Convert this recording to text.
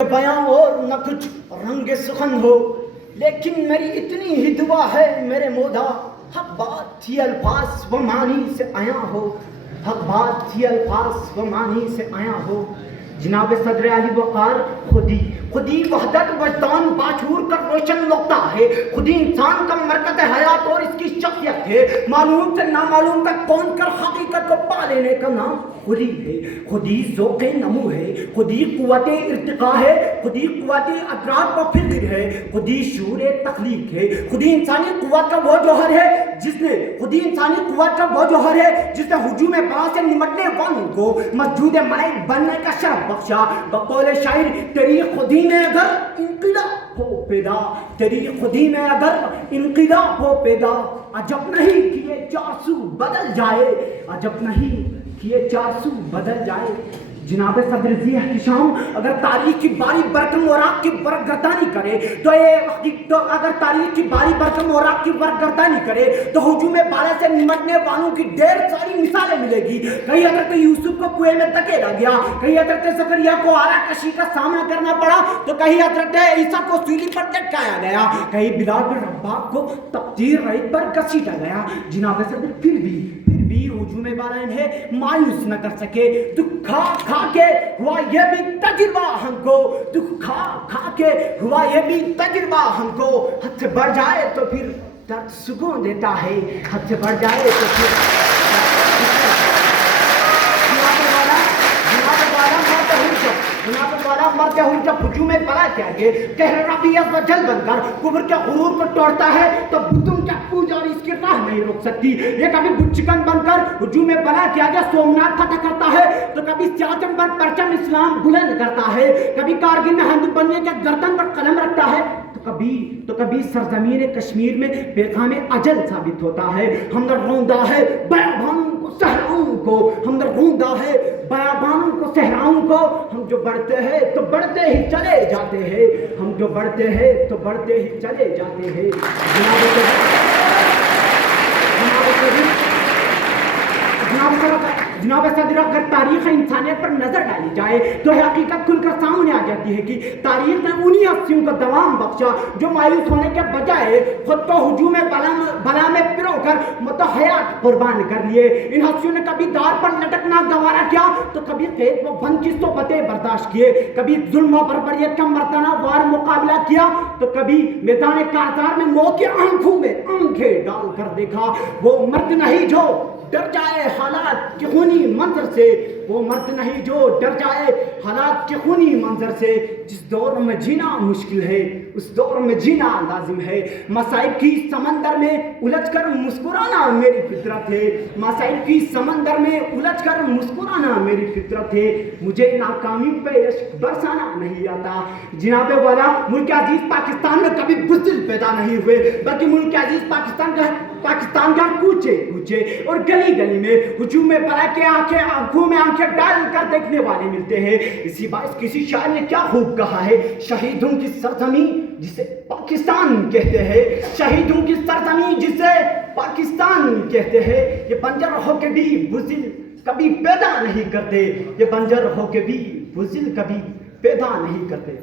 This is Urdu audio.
بیاں اور نہ کچھ رنگ سخن ہو، لیکن میری اتنی ہی دعا ہے میرے مودا، حق بات ہی الفاظ و معنی سے آیا ہو، حق بات ہی الفاظ و معنی سے آیا ہو۔ جناب صدر علی وقار خودی وحدت وجدان باشعور کا روشن نقطہ ہے، خودی انسان کا مرکز حیات اور اس کی شخصیت ہے، معلوم سے نامعلوم تک پہنچ کر حقیقت کو پا لینے کا نام خودی ہے، خودی ذوق نمو ہے، خودی قوت ارتقاء ہے، خودی قوت ادراک و فکر ہے، خودی شعور تخلیق ہے، خودی انسانی قوت کا وہ جوہر ہے جس نے ہجوم بلا سے نمٹنے والوں کو مسجود ملائک بننے کا شرف بخشا۔ بقول شاعر تیری خودی میں اگر انقلاب ہو پیدا، تیری خودی میں اگر انقلاب ہو پیدا، عجب نہیں کہ یہ 400 بدل جائے، عجب نہیں کہ یہ 400 بدل جائے۔ جناب صدر ذی احتشام اگر تاریخ کی باری برکم اوراق کی برگردانی کرے تو اگر تاریخ کی باری برکم اوراق کی برگردانی کرے تو ہجوم بالا سے نمٹنے والوں کی ڈھیر ساری مثالیں ملے گی۔ کہیں حضرت یوسف کو کنویں میں دھکیلا گیا، کہیں حضرت زکریا کو آرا کشی کا سامنا کرنا پڑا، تو کہیں حضرت عیسیٰ کو سولی پر لٹکایا گیا، کہیں بلال بن رباح کو تقدیر ریت پر گھسیٹا گیا۔ جناب صدر پھر بھی ہجوم بالا انہیں مایوس نہ کر سکے۔ دکھ کھا کھا کے ہوا یہ بھی تجربہ ہم کو، دکھ کھا کھا کے ہوا یہ بھی تجربہ ہم کو، حد سے بڑھ جائے تو پھر درد سکون دیتا ہے، حد سے بڑھ جائے تو پھر مرتے ہوئے جب ہجوم بلا کے آگے کہر ربی عز و جل بن کر کفر کے غرور کو توڑتا ہے تو بتوں کا پوجا اور اس کی راہ نہیں روک سکتی۔ یہ کبھی بچکن بن کر ہجوم بلا کے آگے سومناتھ فتح کرتا ہے تو کبھی سیاچن پر پرچم اسلام بلند کرتا ہے، کبھی کارگل میں ہندو بننے کے گردن پر قلم رکھتا ہے، تو کبھی سرزمین کشمیر میں پیغام اجل ثابت ہوتا ہے۔ ہمدرد روندا ہے بیابانوں کو صحراؤں کو، ہمدرد روندا ہے بیابانوں کو صحراؤں کو، ہم جو بڑھتے ہیں تو بڑھتے ہی چلے جاتے ہیں، ہم جو بڑھتے ہیں تو بڑھتے ہی چلے جاتے ہیں۔ جناب صدر اگر تاریخ انسانیت پر نظر ڈالی جائے تو حقیقت کھل کر سامنے آ جاتی ہے کہ تاریخ نے انہی ہستیوں کو دوام بخشا جو مایوس ہونے کے بجائے خود کو ہجوم بلا میں پرو کر متحیات قربان کر لیے۔ ان ہستیوں نے کبھی دار پر لٹکنا گوارا کیا تو کبھی قید و بند کی صحبتیں برداشت کیے، کبھی ظلم و بربریت کا مرتنہ وار مقابلہ کیا تو کبھی میدان کارزار میں موت کی آنکھوں میں آنکھیں ڈال کر دیکھا۔ وہ مرد نہیں جو ڈر جائے حالات کے خونی منظر سے، وہ مرد نہیں جو ڈر جائے حالات کے خونی منظر سے، جس دور میں جینا مشکل ہے اس دور میں جینا لازم ہے۔ مصائب کی سمندر میں الجھ کر مسکرانا میری فطرت ہے، مصائب کی سمندر میں الجھ کر مسکرانا میری فطرت ہے، مجھے ناکامی پہ عشق برسانا نہیں آتا۔ جناب والا ملک عزیز پاکستان میں کبھی بزدل پیدا نہیں ہوئے، بلکہ ملک عزیز پاکستان کا کوچے اور گلی گلی میں ہجوم بلا کے آنکھوں میں آنکھیں ڈال کر دیکھنے والے ملتے ہیں۔ اسی باعث کسی شاعر نے کیا خوب کہا ہے، شہیدوں کی سرزمین جسے پاکستان کہتے ہیں، شہیدوں کی سرزمین جسے پاکستان کہتے ہیں، یہ بنجر ہو کے بھی بزدل کبھی پیدا نہیں کرتے، یہ بنجر ہو کے بھی بزدل کبھی پیدا نہیں کرتے۔